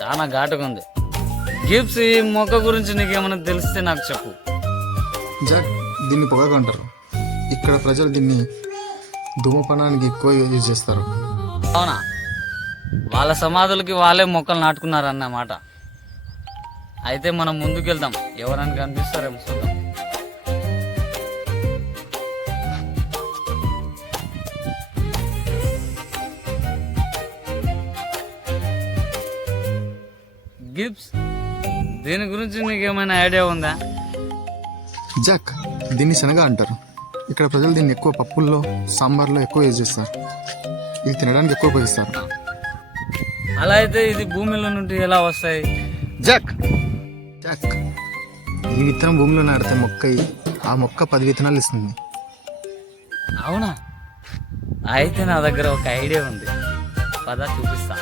చాలా ఘాటుగా ఉంది. గిబ్స్, ఈ మొక్క గురించి నీకేమైనా తెలిస్తే నాకు చెప్పు. జాక్, దీన్ని పొగాకు అంటారు. ఇక్కడ ప్రజలు దీన్ని ధూమపానానికి ఎక్కువ యూజ్ చేస్తారు. అవునా? వాళ్ళ సమాధులకి వాళ్ళే మొక్కలు నాటుకున్నారన్నమాట. అయితే మనం ముందుకెళ్దాం, ఎవరైనా కనిపిస్తారేమో చూద్దాం. గిబ్స్, దీని గురించి నీకేమైనా ఐడియా ఉందా? జాక్, దీన్ని శనగ అంటారు. ఇక్కడ ప్రజలు దీన్ని ఎక్కువ పప్పుల్లో, సాంబార్లో ఎక్కువ యూజ్ చేస్తారు. ఇది తినడానికి ఎక్కువ ఉపయోగిస్తారు. అలా అయితే ఇది భూమిలో నుండి ఎలా వస్తాయి? జాక్, ఈ విత్తనం భూమిలో నాడితే మొక్క ఆ మొక్క 10 విత్తనాలు ఇస్తుంది. అవునా? అయితే నా దగ్గర ఒక ఐడియా ఉంది, పద చూపిస్తా.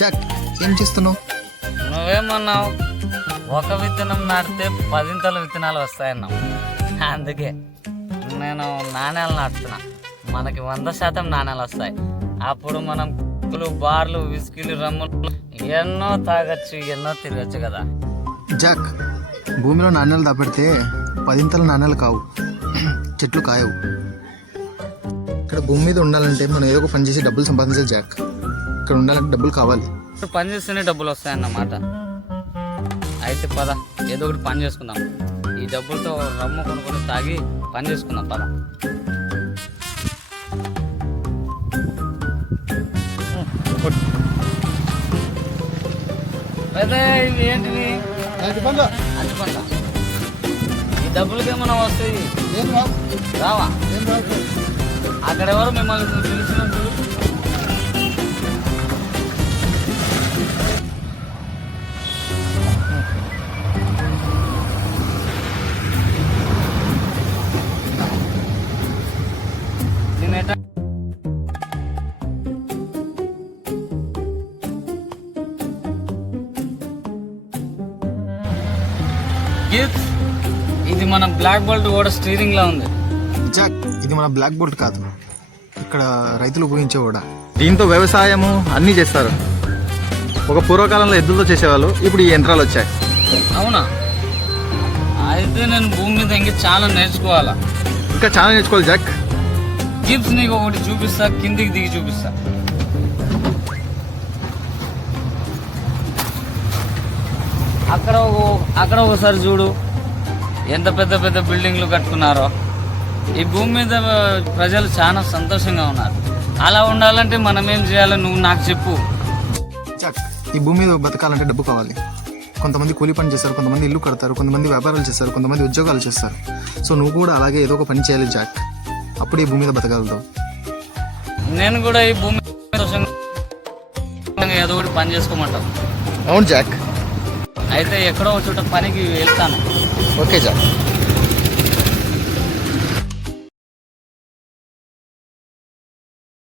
జాక్, ఏం చేస్తున్నావు? నువ్వేమన్నావు? ఒక విత్తనం నాటితే 10 విత్తనాలు వస్తాయన్నావు. అందుకే నేను నాణ్యాలు నాటుతున్నా. మనకి 100% నాణ్యాలు వస్తాయి. అప్పుడు మనం బార్లు, విస్కీలు, రమ్ములు ఎన్నో తాగొచ్చు, ఎన్నో తిరగచ్చు కదా. జాక్, భూమిలో నాణ్యాలు దాపెడితే 10 నాణ్యాలు కావు, చెట్లు కాయవు. ఇక్కడ భూమి మీద ఉండాలంటే మనం ఏదో ఒక పని చేసి డబ్బులు సంపాదించాలి. జాక్, ఇక్కడ ఉండాలంటే డబ్బులు కావాలి. పని చేస్తేనే డబ్బులు వస్తాయన్నమాట. అయితే పద, ఏదో ఒకటి పని చేసుకుందాం. ఈ డబ్బులతో రమ్ము కొనుక్కొని తాగి పని చేసుకుందాం. పద. అయితే ఇవి ఏంటివి? అంచుపంద. ఈ డబ్బులకి ఏమైనా వస్తాయి? రావా? అక్కడ ఎవరు మిమ్మల్ని పిలిచినట్టు? ఇది మన బ్లాక్ బోల్ట్ ఓడ స్టీరింగ్ లా ఉంది. జాక్, ఇది మన బ్లాక్ బోల్ట్ కాదు, ఇక్కడ రైతులు ఉపయోగించే ఓడ. దీంతో వ్యవసాయము అన్నీ చేస్తారు. ఒక పూర్వకాలంలో ఎద్దులతో చేసేవాళ్ళు, ఇప్పుడు ఈ యంత్రాలు వచ్చాయి. అవునా? అయితే నేను భూమి మీద ఇంకా చాలా నేర్చుకోవాలా. ఇంకా చాలా నేర్చుకోవాలి జాక్. గిబ్స్, నీకు ఒకటి చూపిస్తా, కిందికి దిగి చూపిస్తా. అక్కడ ఒకసారి చూడు, ఎంత పెద్ద పెద్ద బిల్డింగ్లు కట్టుకున్నారో. ఈ భూమి మీద ప్రజలు చాలా సంతోషంగా ఉన్నారు. అలా ఉండాలంటే మనం ఏం చేయాలో నువ్వు నాకు చెప్పు. జాక్, ఈ భూమి మీద బతకాలంటే డబ్బు కావాలి. కొంతమంది కూలి పని చేస్తారు, కొంతమంది ఇల్లు కడతారు, కొంతమంది వ్యాపారాలు చేస్తారు, కొంతమంది ఉద్యోగాలు చేస్తారు. సో నువ్వు కూడా అలాగే ఏదో ఒక పని చేయాలి జాక్, అప్పుడు ఈ భూమి మీద బతకగలుగుతావు. నేను కూడా ఈ భూమి ఏదో ఒకటి పని చేసుకోమంటావు. అవును జాక్. అయితే ఎక్కడో ఒక చోట పనికి వెళ్తాను. Okay Jack.